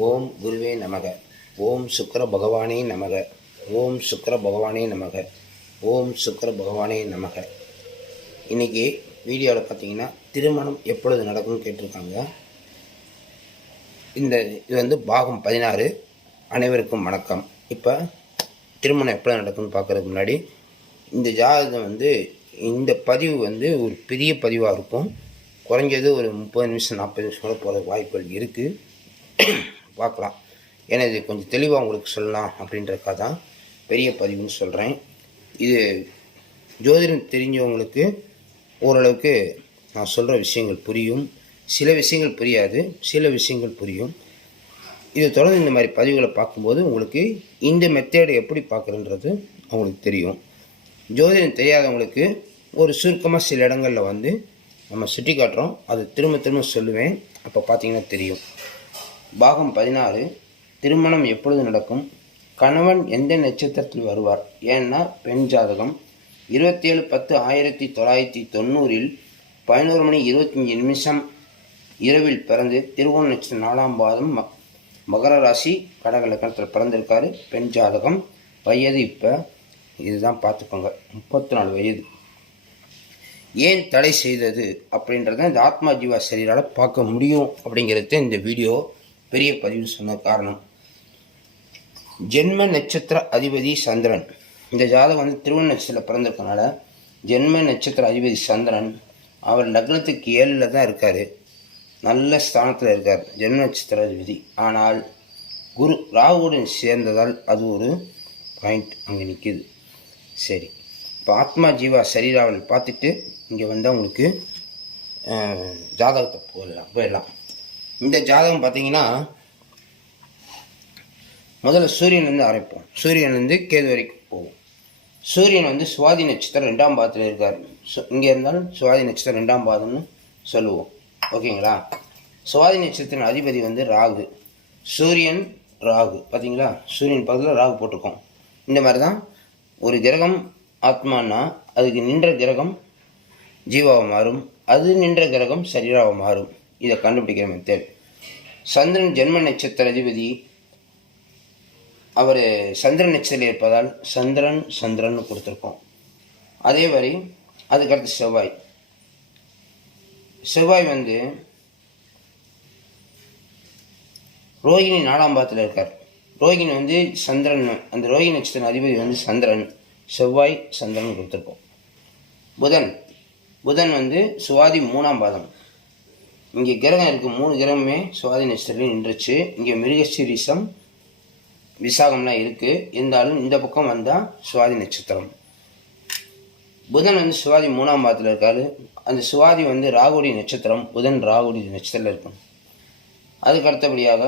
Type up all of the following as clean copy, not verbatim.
ஓம் குருவே நமக. ஓம் சுக்கர பகவானே நமக. ஓம் சுக்கர பகவானே நமக. ஓம் சுக்கர பகவானே நமக. இன்றைக்கி வீடியோவில் பார்த்தீங்கன்னா திருமணம் எப்பொழுது நடக்கும்னு கேட்டிருக்காங்க. இது பாகம் 16. அனைவருக்கும் வணக்கம். இப்போ திருமணம் எப்பொழுது நடக்கும்னு பார்க்குறதுக்கு முன்னாடி இந்த ஜாதகம் இந்த பதிவு ஒரு பெரிய பதிவாக இருக்கும். குறைஞ்சது ஒரு 30 நிமிஷம் 40 நிமிஷம் கூட போகிற வாய்ப்புகள் இருக்குது. பார்க்கலாம். ஏன்னா இது கொஞ்சம் தெளிவாக உங்களுக்கு சொல்லலாம் அப்படின்றக்காக தான் பெரிய பதிவுன்னு சொல்கிறேன். இது ஜோதிடம் தெரிஞ்சவங்களுக்கு ஓரளவுக்கு நான் சொல்கிற விஷயங்கள் புரியும். சில விஷயங்கள் புரியாது, சில விஷயங்கள் புரியும். இதை தொடர்ந்து இந்த மாதிரி பதிவுகளை பார்க்கும்போது உங்களுக்கு இந்த மெத்தேடை எப்படி பார்க்குறன்றது அவங்களுக்கு தெரியும். ஜோதிடம் தெரியாதவங்களுக்கு ஒரு சுருக்கமாக சில இடங்களில் நம்ம சுட்டி காட்டுறோம். அது திரும்ப திரும்ப சொல்லுவேன். அப்போ பார்த்தீங்கன்னா தெரியும். பாகம் 16. திருமணம் எப்பொழுது நடக்கும், கணவன் எந்த நட்சத்திரத்தில் வருவார். ஏன்னா பெண் ஜாதகம் 27/10/1990 11 மணி 25 நிமிஷம் இரவில் பிறந்து திருவோண நட்சத்திரம் 4ஆம் பாதம் மகர ராசி கடக லக்னத்தில் பிறந்திருக்காரு. பெண் ஜாதகம். வயது இப்போ இதுதான் பார்த்துக்கோங்க, 34 வயது. ஏன் தடை செய்தது அப்படின்றத இந்த ஆத்மா ஜீவா சரீரால் பார்க்க முடியும் அப்படிங்கிறது இந்த வீடியோ பெரிய பதிவு சொன்ன காரணம். ஜென்ம நட்சத்திர அதிபதி சந்திரன். இந்த ஜாதகம் திருவண்ண நட்சத்திரத்தில் பிறந்திருக்கனால ஜென்ம நட்சத்திர அதிபதி சந்திரன் அவர் லக்னத்துக்கு 7ல் தான் இருக்கார். நல்ல ஸ்தானத்தில் இருக்கார் ஜென்ம நட்சத்திர அதிபதி. ஆனால் குரு ராகுவுடன் சேர்ந்ததால் அது ஒரு பாயிண்ட் அங்கே நிற்கிது. சரி, இப்போ ஆத்மா ஜீவா சரீராவில் பார்த்துட்டு இங்கே உங்களுக்கு ஜாதகத்தை போயிடலாம். இந்த ஜாதகம் பார்த்தீங்கன்னா முதல்ல சூரியன்லேருந்து ஆரம்பிப்போம். சூரியன்லேருந்து கேது வரைக்கும் போகும். சூரியன் சுவாதி நட்சத்திரம் 2ஆம் பாதத்தில் இருக்கார். இங்கே இருந்தாலும் சுவாதி நட்சத்திரம் 2ஆம் பாதம்னு சொல்லுவோம். ஓகேங்களா? சுவாதி நட்சத்திரம் அதிபதி ராகு. சூரியன் ராகு பார்த்தீங்களா? சூரியன் பக்கத்தில் ராகு போட்டிருக்கோம். இந்த மாதிரி தான் ஒரு கிரகம் ஆத்மானா அதுக்கு நின்ற கிரகம் ஜீவாவை மாறும், அது நின்ற கிரகம் சரீராவை மாறும். இதை கண்டுபிடிக்கிற மெத்தட். சந்திரன் ஜென்ம நட்சத்திர அதிபதி. அவர் சந்திரன் நட்சத்திரம் இருப்பதால் சந்திரன் கொடுத்துருக்கோம். அதே மாதிரி அதுக்கடுத்து செவ்வாய் ரோகிணி 4ஆம் பாதத்தில் இருக்கார். ரோகிணி சந்திரன், அந்த ரோகிணி நட்சத்திர அதிபதி சந்திரன். செவ்வாய் சந்திரன் கொடுத்துருக்கோம். புதன் சுவாதி 3ஆம் பாதம். இங்கே கிரகம் இருக்குது, 3 கிரகமே சுவாதி நட்சத்திரம் நின்றுச்சு. இங்கே மிருகசீரிசம் விசாகம்லாம் இருக்குது. இருந்தாலும் இந்த பக்கம் வந்தால் சுவாதி நட்சத்திரம். புதன் சுவாதி 3ஆம் பாதத்தில் இருக்காரு. அந்த சுவாதி ராகுடி நட்சத்திரம். புதன் ராகுடி நட்சத்திரத்தில் இருக்கும். அதுக்கு அடுத்தபடியாக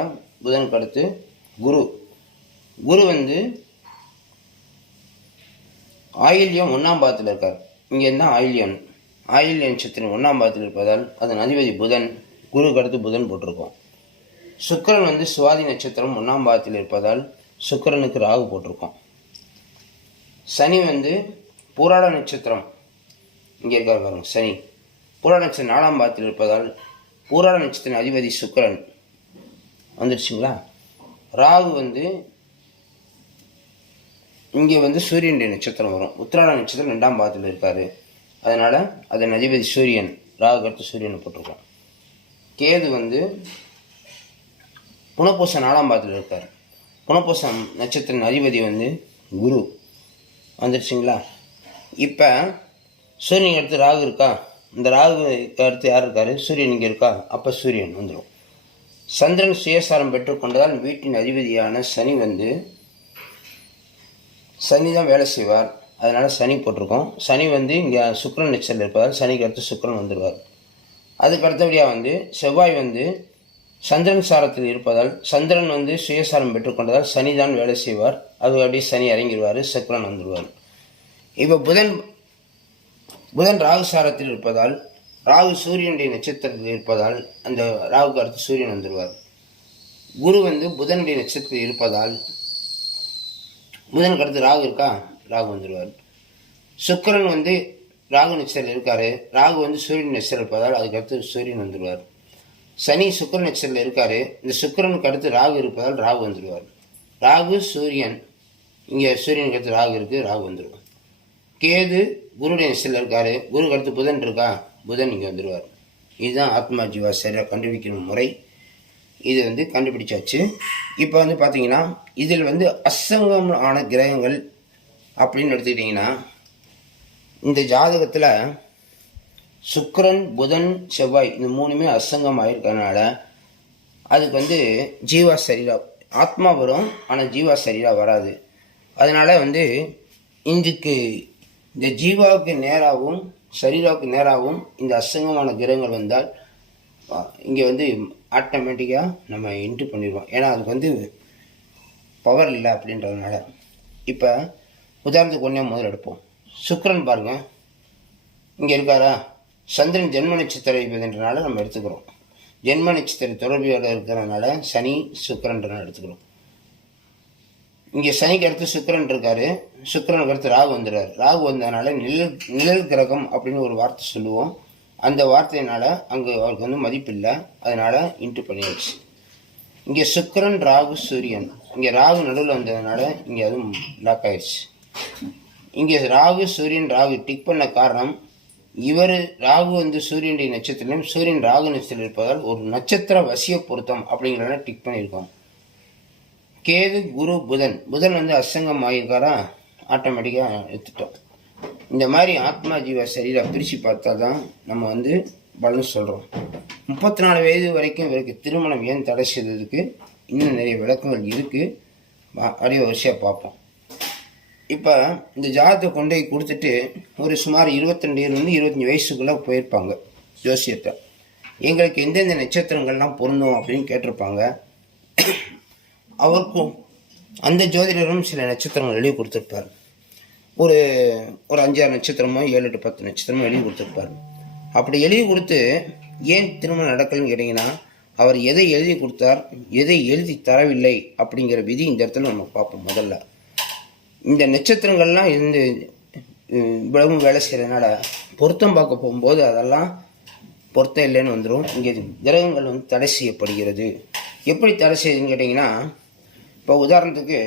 புதனுக்கு அடுத்து குரு ஆயில்யம் 1ஆம் பாதத்தில் இருக்கார். இங்கே இருந்தால் ஆயில்ய நட்சத்திரம் 1ஆம் பாதத்தில் இருப்பதால் அதன் அதிபதி புதன். குருக்கு அடுத்து புதன் போட்டிருக்கோம். சுக்கிரன் சுவாதி நட்சத்திரம் 1ஆம் பாதத்தில் இருப்பதால் சுக்கிரனுக்கு ராகு போட்டிருக்கோம். சனி பூராட நட்சத்திரம் இங்கே இருக்கார் பாருங்க. சனி பூராட நட்சத்திரம் 4ஆம் பாதத்தில் இருப்பதால் பூராட நட்சத்திரம் அதிபதி சுக்கிரன் வந்துடுச்சுங்களா. ராகு இங்கே சூரியனுடைய நட்சத்திரம் வரும். உத்திராட நட்சத்திரம் 2ஆம் பாதத்தில் இருக்கார். அதனால் அதன் அதிபதி சூரியன். ராகு அடுத்து சூரியனை போட்டிருக்கோம். கேது புனப்பூசம் 4ஆம் பாதத்தில் இருக்கார். புனப்பூசம் நட்சத்திர அதிபதி குரு வந்துடுச்சுங்களா. இப்போ சூரியனுக்கு அடுத்து ராகு இருக்கா. இந்த ராகு அடுத்து யார் இருக்கார்? சூரியன் இங்கே இருக்கா. அப்போ சூரியன் வந்துடும். சந்திரன் சுயசாரம் பெற்றுக்கொண்டதால் வீட்டின் அதிபதியான சனி தான் வேலை செய்வார். அதனால் சனி போட்டிருக்கோம். சனி இங்கே சுக்கிரன் நட்சத்திரம் இருப்பதால் சனிக்கு அடுத்து சுக்கிரன் வந்துடுவார். அதுக்கு அடுத்தபடியாக செவ்வாய் சந்திரன் சாரத்தில் இருப்பதால் சந்திரன் சுயசாரம் பெற்றுக்கொண்டதால் சனி தான் வேலை செய்வார். அது அப்படியே சனி இறங்கிடுவார், சுக்கிரன் வந்துடுவார். இப்போ புதன் ராகு சாரத்தில் இருப்பதால் ராகு சூரியனுடைய நட்சத்திரத்தில் இருப்பதால் அந்த ராகுக்கு அடுத்து சூரியன் வந்துடுவார். குரு புதனுடைய நட்சத்திரத்தில் இருப்பதால் புதனுக்கு அடுத்து ராகு இருக்கா, ராகு வந்துடுவார். சுக்கிரன் ராகு நட்சத்திரம் இருக்காரு. ராகு சூரியன் நட்சத்திரம் இருப்பதால் அதுக்கடுத்து சூரியன் வந்துடுவார். சனி சுக்கிரன் நட்சத்திரத்தில் இருக்கார். இந்த சுக்கிரனுக்கு அடுத்து ராகு இருப்பதால் ராகு வந்துடுவார். ராகு சூரியன், இங்கே சூரியனுக்கு அடுத்து ராகு இருக்குது, ராகு வந்துடுவார். கேது குருடைய நட்சத்திரத்தில் இருக்கார். குருக்கு அடுத்து புதன் இருக்கா, புதன் இங்கே வந்துடுவார். இதுதான் ஆத்மா ஜீவா சரியாக கண்டுபிடிக்கிற முறை. இது கண்டுபிடிச்சாச்சு. இப்போ பார்த்தீங்கன்னா இதில் அசங்கம் ஆன கிரகங்கள் அப்படின்னு எடுத்துக்கிட்டிங்கன்னா, இந்த ஜாதகத்தில் சுக்கிரன் புதன் செவ்வாய் இந்த மூணுமே அசங்கம் ஆகிருக்கனால அதுக்கு ஜீவா சரீரா ஆத்மா வரும், ஆனால் ஜீவா சரீரா வராது. அதனால் இதுக்கு இந்த ஜீவாவுக்கு நேராகவும் சரீராவுக்கு நேராகவும் இந்த அசங்கமான கிரகங்கள் வந்தால் இங்கே ஆட்டோமேட்டிக்காக நம்ம என்ட்ரு பண்ணிடுவோம். ஏன்னா அதுக்கு பவர் இல்லை அப்படின்றதுனால. இப்போ உதாரணத்துக்கு ஒன்றே முதல்ல எடுப்போம். சுக்கிரன் பாருங்கள், இங்கே இருக்காரா, சந்திரன் ஜென்ம நட்சத்திரன்றனால நம்ம எடுத்துக்கிறோம். ஜென்ம நட்சத்திர தொடர்பியோடு இருக்கிறதுனால சனி சுக்கிரன்றனால எடுத்துக்கிறோம். இங்கே சனிக்கு அடுத்து சுக்கிரன் இருக்காரு, சுக்கிரனுக்கு அடுத்து ராகு வந்துடுறாரு. ராகு வந்ததுனால நிழல் கிரகம் அப்படின்னு ஒரு வார்த்தை சொல்லுவோம். அந்த வார்த்தையினால அங்கே அவருக்கு மதிப்பு இல்லை, அதனால இன்ட்டு பண்ணிடுச்சு. இங்கே சுக்கிரன் ராகு சூரியன், இங்கே ராகு நடுவில் வந்ததுனால இங்கே அதுவும் லாக் ஆயிடுச்சு. இங்கே ராகு சூரியன் ராகு டிக் பண்ண காரணம், இவர் ராகு சூரியனுடைய நட்சத்திரம், சூரியன் ராகு நட்சத்திரம் இருப்பதால் ஒரு நட்சத்திர வசிய பொருத்தம் அப்படிங்கிறத டிக் பண்ணியிருக்கோம். கேது குரு புதன், புதன் அசங்கம் ஆகியிருக்காரா, ஆட்டோமேட்டிக்காக எடுத்துட்டோம். இந்த மாதிரி ஆத்மா ஜீவ சரீரம் பிரித்து பார்த்தா தான் நம்ம பலன் சொல்கிறோம். 34 வயது வரைக்கும் இவருக்கு திருமணம் ஏன் தடை செய்ததுக்கு இன்னும் நிறைய விளக்கங்கள் இருக்குது, அறிய வரிசையாக பார்ப்போம். இப்போ இந்த ஜாதகத்தை கொண்டு போய் கொடுத்துட்டு ஒரு சுமார் 22 25 வயசுக்குள்ளே போயிருப்பாங்க ஜோசியத்தை. எங்களுக்கு எந்தெந்த நட்சத்திரங்கள்லாம் பொருந்தும் அப்படின்னு கேட்டிருப்பாங்க. அவருக்கும் அந்த ஜோதிடரும் சில நட்சத்திரங்கள் எழுதி கொடுத்துருப்பார். ஒரு 5-6 நட்சத்திரமோ 7-8 10 நட்சத்திரமோ எழுதி கொடுத்துருப்பார். அப்படி எழுதி கொடுத்து ஏன் திருமணம் நடக்கலன்னு கேட்டிங்கன்னா, அவர் எதை எழுதி கொடுத்தார், எதை எழுதி தரவில்லை அப்படிங்கிற விதி இந்த இடத்துல நம்ம பார்ப்போம். முதல்ல இந்த நட்சத்திரங்கள்லாம் இவ்வளவும் வேலை செய்கிறதுனால பொருத்தம் பார்க்க போகும்போது அதெல்லாம் பொருத்தம் இல்லைன்னு வந்துடும். இங்கே கிரகங்கள் தடை செய்யப்படுகிறது. எப்படி தடை செய்யுதுன்னு கேட்டிங்கன்னா, இப்போ உதாரணத்துக்கு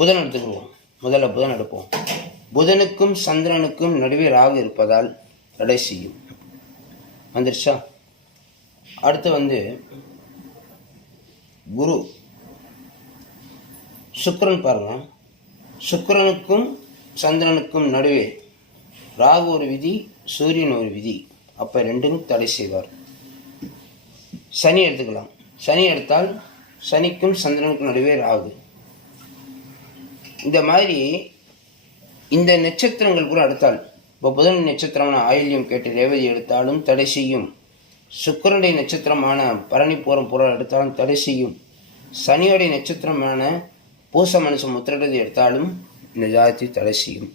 புதன் எடுத்துக்குவோம். முதல்ல புதன் எடுப்போம். புதனுக்கும் சந்திரனுக்கும் நடுவே ராகு இருப்பதால் தடை செய்யும். வந்துருச்சா? அடுத்து குரு சுக்கிரன் பாருங்க, சுக்கிரனுக்கும் சந்திரனுக்கும் நடுவே ராகு ஒரு விதி, சூரியன் ஒரு விதி. அப்போ ரெண்டும் தடை செய்வார். சனி எடுத்துக்கலாம். சனி எடுத்தால் சனிக்கும் சந்திரனுக்கும் நடுவே ராகு. இந்த மாதிரி இந்த நட்சத்திரங்கள் கூட எடுத்தால், இப்போ புதன் நட்சத்திரமான ஆயில்யம் கேட்டு ரேவதி எடுத்தாலும் தடை செய்யும். சுக்கிரனுடைய நட்சத்திரமான பரணி பூரம் புறம் எடுத்தாலும் தடை செய்யும். சனியோடைய நட்சத்திரமான பூச மனுஷன் முத்திரத்தை எடுத்தாலும் இந்த ஜாதத்தை தடை செய்யும்.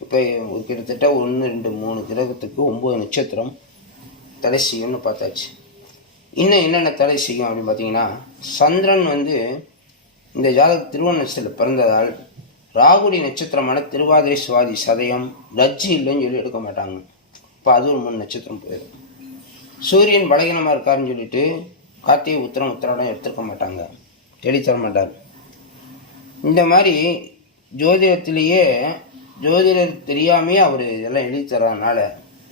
இப்போ கிட்டத்தட்ட 1 2 3 கிரகத்துக்கு 9 நட்சத்திரம் தடை செய்யும்னு பார்த்தாச்சு. இன்னும் என்னென்ன தடை செய்யும் அப்படின்னு பார்த்தீங்கன்னா, சந்திரன் இந்த ஜாதக திருவோண நட்சத்திரத்தில் பிறந்ததால் ராகுடைய நட்சத்திரமான திருவாதிரை சுவாதி சதயம் ரஜ்ஜி இல்லைன்னு சொல்லி எடுக்க மாட்டாங்க. இப்போ அது ஒரு 3 நட்சத்திரம் போயிடும். சூரியன் பலகீனமாக இருக்காருன்னு சொல்லிட்டு கார்த்திகை உத்திரம் உத்திராடம் எடுத்துக்க மாட்டாங்க, எழுதித்தர மாட்டார். இந்த மாதிரி ஜோதிடத்திலேயே ஜோதிடர் தெரியாமையே அவர் இதெல்லாம் எழுதி தர்றதுனால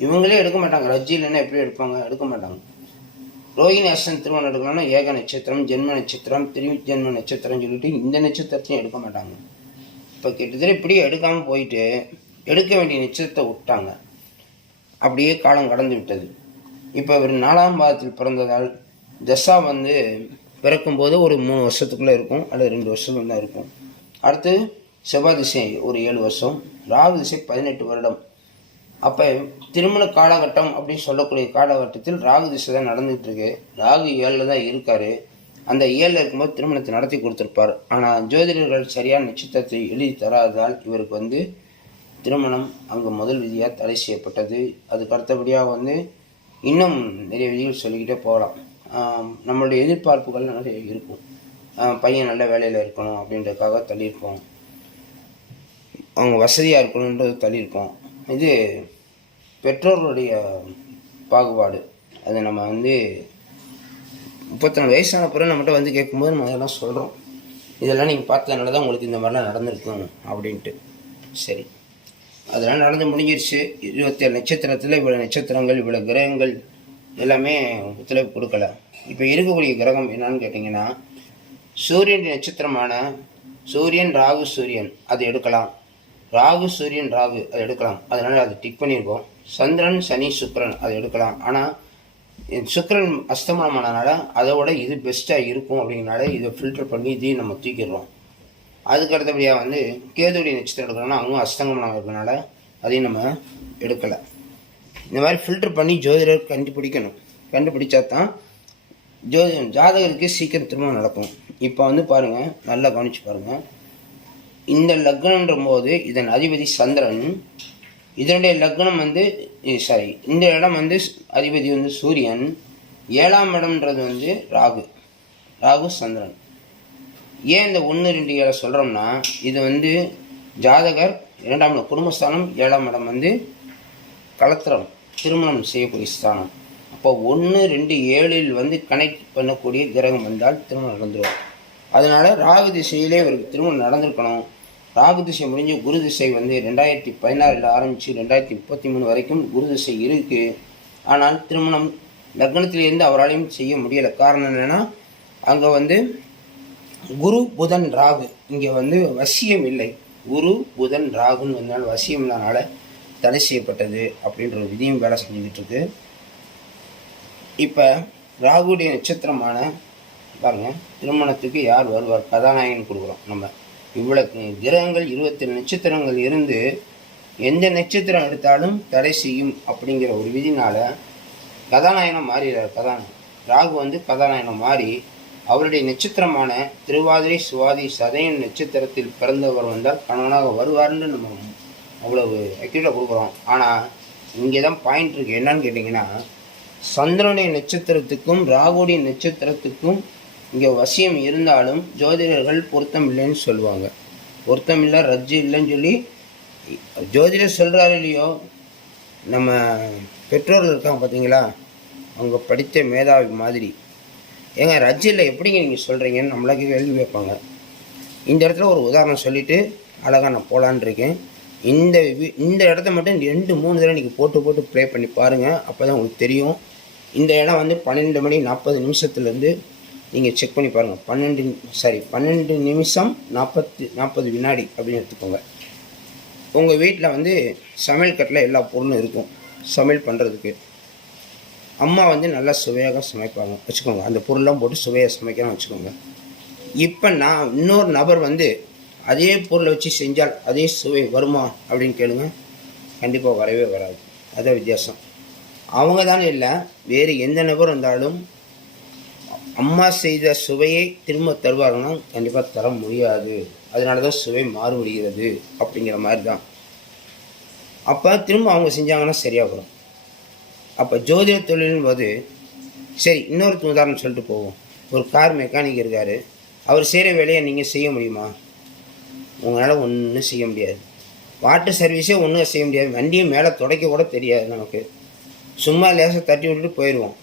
இவங்களே எடுக்க மாட்டாங்க. ரஜ்ஜி இல்லைன்னா எப்படி எடுப்பாங்க? எடுக்க மாட்டாங்க. ரோஹிணி அஸ்தம் திருமணம் எடுக்கணும்னா ஏக நட்சத்திரம், ஜென்ம நட்சத்திரம், ஜென்ம நட்சத்திரம் சொல்லிட்டு இந்த நட்சத்திரத்தையும் எடுக்க மாட்டாங்க. இப்போ கிட்டத்தட்ட இப்படியே எடுக்காமல் போயிட்டு எடுக்க வேண்டிய நட்சத்திரத்தை விட்டாங்க. அப்படியே காலம் கடந்து விட்டது. இப்போ இவர் 4ஆம் பாதத்தில் பிறந்ததால் தசா பிறக்கும்போது ஒரு 3 வருஷத்துக்குள்ளே இருக்கும், அல்லது 2 வருஷம் தான் இருக்கும். அடுத்து செவ்வாய் திசை ஒரு 7 வருஷம், ராகு திசை 18 வருடம். அப்போ திருமண காலகட்டம் அப்படின்னு சொல்லக்கூடிய காலகட்டத்தில் ராகு திசை தான் நடந்துகிட்டு இருக்கு. ராகு 7ல் தான் இருக்கார். அந்த 7ல் இருக்கும்போது திருமணத்தை நடத்தி கொடுத்துருப்பார். ஆனால் ஜோதிடர்கள் சரியான நட்சத்திரத்தை எழுதி தராததால் இவருக்கு திருமணம் அங்கே முதல் விதியாக தடை செய்யப்பட்டது. அதுக்கு அடுத்தபடியாக இன்னும் நிறைய விதிகள் சொல்லிக்கிட்டே போகலாம். நம்மளுடைய எதிர்பார்ப்புகள் நிறைய இருக்கும். பையன் நல்ல வேலையில் இருக்கணும் அப்படின்றதுக்காக தள்ளியிருக்கோம், அவங்க வசதியாக இருக்கணுன்றது தள்ளியிருக்கோம். இது பெற்றோர்களுடைய பாகுபாடு. அதை நம்ம வந்து 34 வயசான பிறகு நம்மகிட்ட வந்து கேட்கும்போது நம்ம அதெல்லாம் சொல்கிறோம். இதெல்லாம் நீங்கள் பார்த்ததுனால தான் உங்களுக்கு இந்த மாதிரிலாம் நடந்திருக்கும் அப்படின்ட்டு. சரி, அதெல்லாம் நடந்து முடிஞ்சிருச்சு. 27 நட்சத்திரத்தில் இவ்வளோ நட்சத்திரங்கள், இவ்வளோ கிரகங்கள் எல்லாமே ஒத்துழைப்பு கொடுக்கல. இப்போ இருக்கக்கூடிய கிரகம் என்னன்னு கேட்டிங்கன்னா, சூரியன் நட்சத்திரமான சூரியன் ராகு சூரியன் அது எடுக்கலாம், ராகு சூரியன் ராகு அது எடுக்கலாம், அதனால் அது டிக் பண்ணியிருக்கோம். சந்திரன் சனி சுக்கிரன் அது எடுக்கலாம். ஆனால் சுக்கிரன் அஸ்தமனமானனால அதோட இது பெஸ்ட்டாக இருக்கும் அப்படிங்கிறனால இதை ஃபில்டர் பண்ணி இதையும் நம்ம தூக்கிடுறோம். அதுக்கு அடுத்தபடியாக வந்து கேதுடைய நட்சத்திரம் எடுக்கிறோன்னா அவங்க அஸ்தங்கமனம் இருக்கிறனால அதையும் நம்ம எடுக்கலை. இந்த மாதிரி ஃபில்டர் பண்ணி ஜோதிடர் கண்டுபிடிச்சா தான் ஜாதகருக்கு சீக்கிரம் திருமணம் நடக்கும். இப்போ வந்து பாருங்கள், நல்லா கவனித்து பாருங்கள். இந்த லக்னன்ற போது இதன் அதிபதி சந்திரன், இதனுடைய லக்னம் வந்து இந்த இடம் வந்து அதிபதி வந்து சூரியன், 7ஆம் இடம்ன்றது வந்து ராகு சந்திரன். ஏன் இந்த 1, 2, 7 சொல்கிறோம்னா, இது வந்து ஜாதகர் 2ஆம் இடம் குடும்பஸ்தானம், 7ஆம் இடம் வந்து கலத்திரம் திருமணம் செய்யக்கூடிய ஸ்தானம். அப்போ 1, 2, 7 வந்து கனெக்ட் பண்ணக்கூடிய கிரகம் வந்தால் திருமணம் நடந்துடும். அதனால் ராகு திசையிலே இவருக்கு திருமணம் நடந்திருக்கணும். ராகு திசை முடிஞ்சு குரு திசை வந்து 2016 ஆரம்பித்து 2033 வரைக்கும் குரு திசை இருக்குது. ஆனால் திருமணம் லக்னத்திலிருந்து அவராலையும் செய்ய முடியலை. காரணம் என்னென்னா, அங்கே வந்து குரு புதன் ராகு, இங்கே வந்து வசியம் இல்லை. குரு புதன் ராகுன்னு வந்தால் வசியம் இல்லாதனால தடை செய்யப்பட்டது அப்படின்ற ஒரு விதியும் வேலை செஞ்சுக்கிட்டு இருக்கு. இப்போ ராகுடைய நட்சத்திரமான பாருங்கள், திருமணத்துக்கு யார் வருவார், கதாநாயகன் கொடுக்குறோம் நம்ம. இவ்வளோ கிரகங்கள் 27 நட்சத்திரங்கள் இருந்து எந்த நட்சத்திரம் எடுத்தாலும் தடை செய்யும் அப்படிங்கிற ஒரு விதினால் கதாநாயகனம் மாறிடுறார். ராகு வந்து கதாநாயகனம் மாறி அவருடைய நட்சத்திரமான திருவாதிரை சுவாதி சதயம் நட்சத்திரத்தில் பிறந்தவர் வந்தால் கணவனாக வருவார்னு நம்ம அவ்வளவு அக்யூரேட்டாக கொடுக்குறோம். ஆனால் இங்கே தான் பாயிண்ட் இருக்குது. என்னன்னு கேட்டிங்கன்னா, சந்திரனுடைய நட்சத்திரத்துக்கும் ராகுடைய நட்சத்திரத்துக்கும் இங்கே வசியம் இருந்தாலும் ஜோதிடர்கள் பொருத்தம் இல்லைன்னு சொல்லுவாங்க. பொருத்தம் இல்லை, ரஜ்ஜு இல்லைன்னு சொல்லி ஜோதிடர் சொல்கிறாரு இல்லையோ, நம்ம பெற்றோர்கள் இருக்காங்க பார்த்தீங்களா, அவங்க படித்த மேதாவி மாதிரி, ஏங்க ரஜ்ஜு இல்லை எப்படிங்க நீங்கள் சொல்கிறீங்கன்னு நம்மளுக்கு கேள்வி வைப்பாங்க. இந்த இடத்துல ஒரு உதாரணம் சொல்லிவிட்டு அழகாக நான் போகலான் இருக்கேன். இந்த இடத்த மட்டும் 2-3 தடவை நீங்கள் போட்டு ப்ளே பண்ணி பாருங்கள். அப்போ தான் உங்களுக்கு தெரியும். இந்த இடம் வந்து 12 மணி 40 நிமிஷத்துலேருந்து நீங்கள் செக் பண்ணி பாருங்கள். 12 நிமிஷம் 40 வினாடி அப்படின்னு எடுத்துக்கோங்க. உங்கள் வீட்டில் வந்து சமையல் கட்டில் எல்லா பொருளும் இருக்கும். சமையல் பண்ணுறதுக்கு அம்மா வந்து நல்லா சுவையாக சமைப்பாங்க வச்சுக்கோங்க. அந்த பொருள்லாம் போட்டு சுவையாக சமைக்கலாம் வச்சுக்கோங்க. இப்போ நான் இன்னொரு நபர் வந்து அதே பொருளை வச்சு செஞ்சால் அதே சுவை வருமா அப்படின்னு கேளுங்க. கண்டிப்பாக வரவே வராது. அதான் வித்தியாசம். அவங்க தானே இல்லை, வேறு எந்த நபர் வந்தாலும் அம்மா செய்த சுவையை திரும்ப தருவாங்கன்னா கண்டிப்பாக தர முடியாது. அதனால தான் சுவை மாறுபடுகிறது அப்படிங்கிற மாதிரி தான். அப்போ திரும்ப அவங்க செஞ்சாங்கன்னா சரியாக வரும். அப்போ ஜோதிட தொழிலின் போது சரி, இன்னொரு உதாரணம் சொல்லிட்டு போவோம். ஒரு கார் மெக்கானிக் இருக்கார். அவர் செய்கிற வேலையை நீங்கள் செய்ய முடியுமா? உங்களால் ஒன்றும் செய்ய முடியாது. வாட்டர் சர்வீஸே ஒன்றும் செய்ய முடியாது. வண்டியை மேலே துடைக்க கூட தெரியாது நமக்கு. சும்மா லேசாக தட்டி விட்டுட்டு போயிடுவோம்.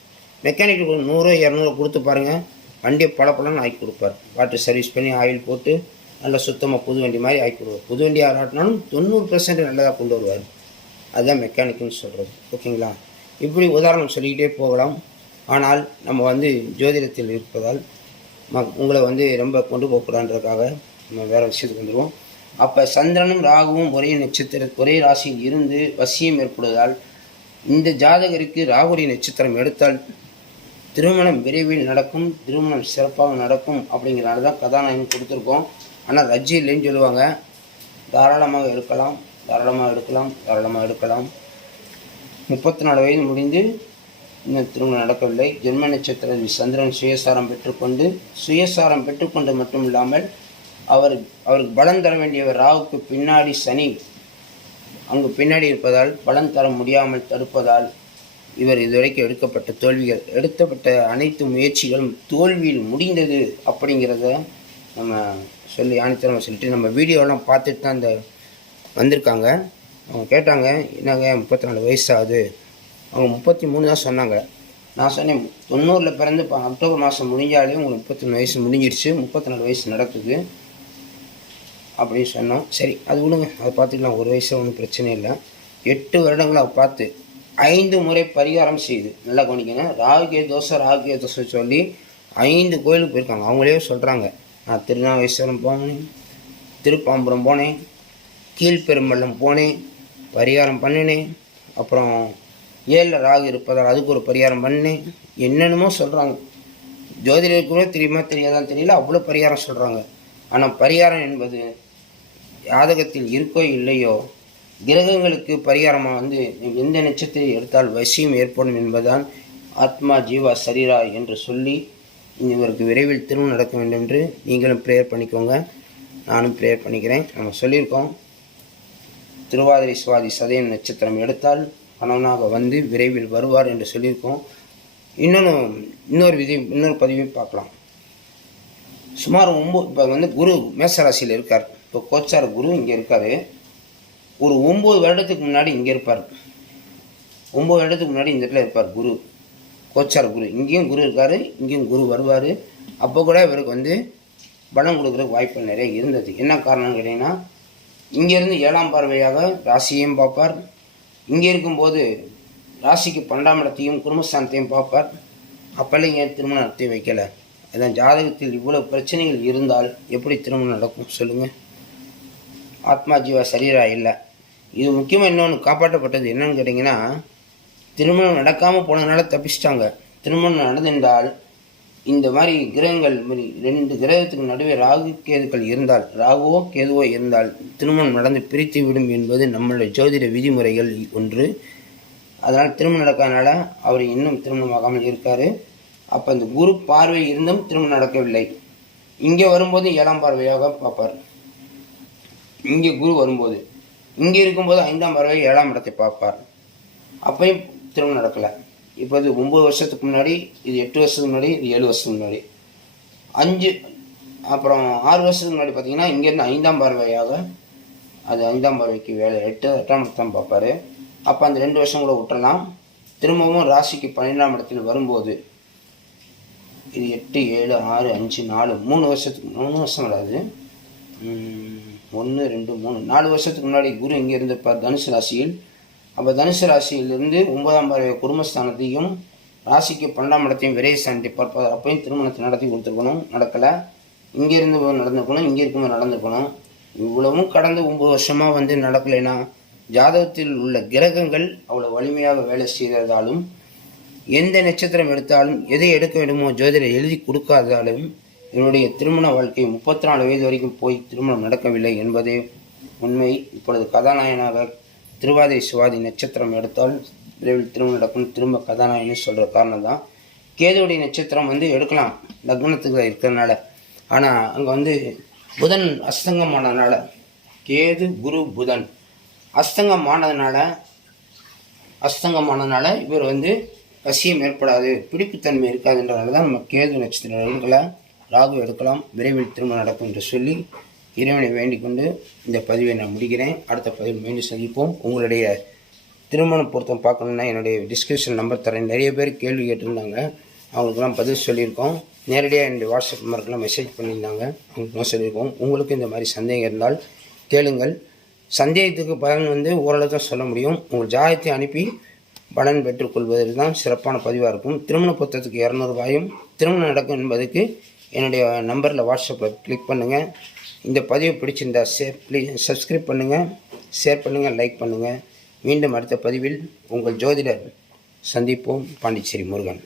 மெக்கானிக்கு 100-200 கொடுத்து பாருங்கள், வண்டியை பலன்னு ஆக்கி கொடுப்பார். வாட்டர் சர்வீஸ் பண்ணி ஆயில் போட்டு நல்லா சுத்தமாக புது வண்டி மாதிரி ஆக்கி கொடுப்பார். புது வண்டி ஆராட்டினாலும் 90% நல்லதாக கொண்டு வருவார். அதுதான் மெக்கானிக்குன்னு சொல்கிறது. ஓகேங்களா? இப்படி உதாரணம் சொல்லிக்கிட்டே போகலாம். ஆனால் நம்ம வந்து ஜோதிடத்தில் இருப்பதால் உங்களை வந்து ரொம்ப கொண்டு போகக்கூடாதுன்றதுக்காக நம்ம வேறு விஷயத்துக்கு வந்துடுவோம். அப்போ சந்திரனும் ராகுவும் ஒரே ராசியில் இருந்து வசியம் ஏற்படுவதால் இந்த ஜாதகருக்கு ராகுடைய நட்சத்திரம் எடுத்தால் திருமணம் விரைவில் நடக்கும், திருமணம் சிறப்பாக நடக்கும். அப்படிங்கிறனால தான் கதாநாயகன் கொடுத்துருக்கோம். ஆனால் ரஜ்ஜி இல்லைன்னு சொல்லுவாங்க. தாராளமாக எடுக்கலாம். 34 வயது முடிந்து இன்னும் திருமணம் நடக்கவில்லை. ஜென்ம நட்சத்திரத்தில் சந்திரன் சுயசாரம் பெற்றுக்கொண்டு மட்டும் இல்லாமல் அவருக்கு பலம் தர வேண்டியவர் ராகுக்கு பின்னாடி சனி அங்கு பின்னாடி இருப்பதால் பலன் தர முடியாமல் தடுப்பதால் இவர் இதுவரைக்கும் எடுக்கப்பட்ட அனைத்து முயற்சிகளும் தோல்வியில் முடிந்தது அப்படிங்கிறத நம்ம சொல்லி ஆணித்தரமாக சொல்லிட்டு நம்ம வீடியோலாம் பார்த்துட்டு தான் வந்திருக்காங்க. அவங்க கேட்டாங்க, என்னங்க 34 வயசாகுது, அவங்க 33 தான் சொன்னாங்க. நான் சொன்னேன் 90ல் பிறந்து இப்போ அக்டோபர் மாதம் முடிஞ்சாலே உங்களுக்கு 31 வயசு முடிஞ்சிருச்சு, 34 வயசு நடக்குது அப்படின்னு சொன்னோம். சரி அது விடுங்க, அதை பார்த்துக்கலாம், ஒரு வயசு ஒன்றும் பிரச்சனை இல்லை. 8 வருடங்களாக பார்த்து 5 முறை பரிகாரம் செய்து நல்லா கவனிக்கணும். ராகுகே தோசை சொல்லி 5 கோயிலுக்கு போயிருக்காங்க. அவங்களே சொல்கிறாங்க, நான் திருநாகேஸ்வரம் போனேன், திருப்பாம்புரம் போனேன், கீழ்பெரும்பள்ளம் போனேன், பரிகாரம் பண்ணினேன், அப்புறம் 7ல் ராகு இருப்பதால் அதுக்கு ஒரு பரிகாரம் பண்ணேன், என்னென்னமோ சொல்கிறாங்க. ஜோதிடருக்கு கூட தெரியுமா தெரியாதான் தெரியல, அவ்வளோ பரிகாரம் சொல்கிறாங்க. ஆனால் பரிகாரம் என்பது ஜாதகத்தில் இருக்கோ இல்லையோ, கிரகங்களுக்கு பரிகாரமாக வந்து எந்த நட்சத்திரத்தை எடுத்தால் வசியம் ஏற்படும் என்பதுதான் ஆத்மா ஜீவா சரீரா என்று சொல்லி இவருக்கு விரைவில் திருமணம் நடக்க வேண்டும் என்று நீங்களும் ப்ரேயர் பண்ணிக்கோங்க, நானும் ப்ரேயர் பண்ணிக்கிறேன். நம்ம சொல்லியிருக்கோம், திருவாதிரை சுவாதி சதயம் நட்சத்திரம் எடுத்தால் கணவனாக வந்து விரைவில் வருவார் என்று சொல்லியிருக்கோம். இன்னொரு பதிவை பார்க்கலாம். சுமார் 9 இப்போ வந்து குரு மேசராசியில் இருக்கார். இப்போ கோச்சார குரு இங்கே இருக்கார். ஒரு 9 வருடத்துக்கு முன்னாடி இங்கே இருப்பார். 9 வருடத்துக்கு முன்னாடி இந்த இடத்துல இருப்பார் குரு, கோச்சார குரு. இங்கேயும் குரு இருக்கார், இங்கேயும் குரு வருவார். அப்போ கூட இவருக்கு வந்து பலம் கொடுக்குறதுக்கு வாய்ப்புகள் நிறைய இருந்தது. என்ன காரணம்னு கேட்டிங்கன்னா, இங்கேருந்து 7ஆம் பார்வையாக ராசியையும் பார்ப்பார், இங்கே இருக்கும்போது ராசிக்கு 12ஆம் இடத்தையும் குடும்பஸ்தானத்தையும் பார்ப்பார். அப்போல்லாம் ஏன் திருமணம் நடத்தி வைக்கலை? அதான் ஜாதகத்தில் இவ்வளோ பிரச்சனைகள் இருந்தால் எப்படி திருமணம் நடக்கும் சொல்லுங்கள்? ஆத்மா ஜீவா சரீரா இல்லை. இது முக்கியமாக இன்னொன்று காப்பாற்றப்பட்டது என்னன்னு கேட்டிங்கன்னா, திருமணம் நடக்காமல் போனதுனால தப்பிச்சிட்டாங்க. திருமணம் நடந்திருந்தால் இந்த மாதிரி கிரகங்கள் 2 கிரகத்துக்கு நடுவே ராகு கேதுக்கள் இருந்தால், ராகுவோ கேதுவோ இருந்தால் திருமணம் நடந்து பிரித்து விடும் என்பது நம்மளுடைய ஜோதிட விதிமுறைகள் ஒன்று. அதனால் திருமணம் நடக்காதனால அவர் இன்னும் திருமணமாகாமல் இருக்கார். அப்போ இந்த குரு பார்வை இருந்தும் திருமணம் நடக்கவில்லை. இங்கே வரும்போது 7ஆம் பார்வையாக பார்ப்பார். இங்கே குரு வரும்போது, இங்கே இருக்கும்போது 5ஆம் பார்வை 7ஆம் இடத்தை பார்ப்பார். அப்பையும் திருமணம் நடக்கலை. இப்போ இது 9 வருஷத்துக்கு முன்னாடி, இது 8 வருஷத்துக்கு முன்னாடி, இது 7 வருஷத்துக்கு முன்னாடி, 5 அப்புறம் 6 வருஷத்துக்கு முன்னாடி பார்த்தீங்கன்னா இங்கேருந்து 5ஆம் பார்வையாக, அது 5ஆம் பார்வைக்கு வேலை 8ஆம் இடத்தான் பார்ப்பார். அப்போ அந்த 2 வருஷம் கூட விட்டுறலாம். திரும்பவும் ராசிக்கு 12ஆம் இடத்தில் வரும்போது இது 8, 7, 6, 5, 4 3 வருஷம் வராது, 1, 2, 3 4 வருஷத்துக்கு முன்னாடி குரு இங்கே இருந்திருப்பார் தனுசு ராசியில். அப்போ தனுசு ராசியிலிருந்து 9ஆம் பார்வை குடும்பஸ்தானத்தையும் ராசிக்கு 12ஆம் இடத்தையும் விரைவு ஸ்தானத்தை பார்ப்பது. அப்பையும் திருமணத்தை நடத்தி கொடுத்துருக்கணும், நடக்கலை. இங்கே இருந்து நடந்திருக்கணும், இங்கே இருக்கும்போது நடந்திருக்கணும். இவ்வளவும் கடந்து 9 வருஷமாக வந்து நடக்கலைன்னா ஜாதகத்தில் உள்ள கிரகங்கள் அவ்வளோ வலிமையாக வேலை செய்ததாலும், எந்த நட்சத்திரம் எடுத்தாலும் எதை எடுக்க வேண்டுமோ ஜோதிடர் எழுதி கொடுக்காததாலும் என்னுடைய திருமண வாழ்க்கை 34 வயது வரைக்கும் போய் திருமணம் நடக்கவில்லை என்பதே உண்மை. இப்பொழுது கதாநாயகனாக திருவாதிரை சுவாதி நட்சத்திரம் எடுத்தால் விரைவில் திருமணம் நடக்கும். திரும்ப கதாநாயகன்னு சொல்கிற காரணம் தான். கேதுவுடைய நட்சத்திரம் வந்து எடுக்கலாம், லக்னத்துக்கு இருக்கிறதுனால. ஆனால் அங்கே வந்து புதன் அஸ்தங்கமானதுனால, கேது குரு புதன் அஸ்தங்கமானதுனால இவர் வந்து வசியம் ஏற்படாது, பிடிப்புத்தன்மை இருக்காதுன்றதுனால தான் நம்ம கேது நட்சத்திரம் எடுக்கலாம், ராகு எடுக்கலாம், விரைவில் திருமணம் நடக்கும் என்று சொல்லி இறைவனை வேண்டிக் கொண்டு இந்த பதிவை நான் முடிக்கிறேன். அடுத்த பதிவில் மீண்டும் சந்திப்போம். உங்களுடைய திருமண பொருத்தம் பார்க்கணுன்னா என்னுடைய டிஸ்கிரிப்ஷன் நம்பர் தரேன். நிறைய பேர் கேள்வி கேட்டிருந்தாங்க, அவங்களுக்குலாம் பதில் சொல்லியிருக்கோம். நேரடியாக என்னுடைய வாட்ஸ்அப் நம்பருக்கெல்லாம் மெசேஜ் பண்ணியிருந்தாங்க, அவங்களுக்குலாம் சொல்லியிருக்கோம். உங்களுக்கு இந்த மாதிரி சந்தேகம் இருந்தால் கேளுங்கள். சந்தேகத்துக்கு பலன் வந்து ஓரளவு தான் சொல்ல முடியும். உங்கள் ஜாதகத்தை அனுப்பி பலன் பெற்றுக்கொள்வதற்கு தான் சிறப்பான பதிவாக இருக்கும். திருமண பொருத்தத்துக்கு 200 ரூபாயும் திருமணம் நடக்கும் என்பதுக்கு என்னுடைய நம்பரில் வாட்ஸ்அப்பில் கிளிக் பண்ணுங்கள். இந்த பதிவு பிடிச்சிருந்தா சப்ஸ்கிரைப் பண்ணுங்கள், ஷேர் பண்ணுங்கள், லைக் பண்ணுங்கள். மீண்டும் அடுத்த பதிவில் உங்கள் ஜோதிடர் சந்திப்போம். பாண்டிச்சேரி முருகன்.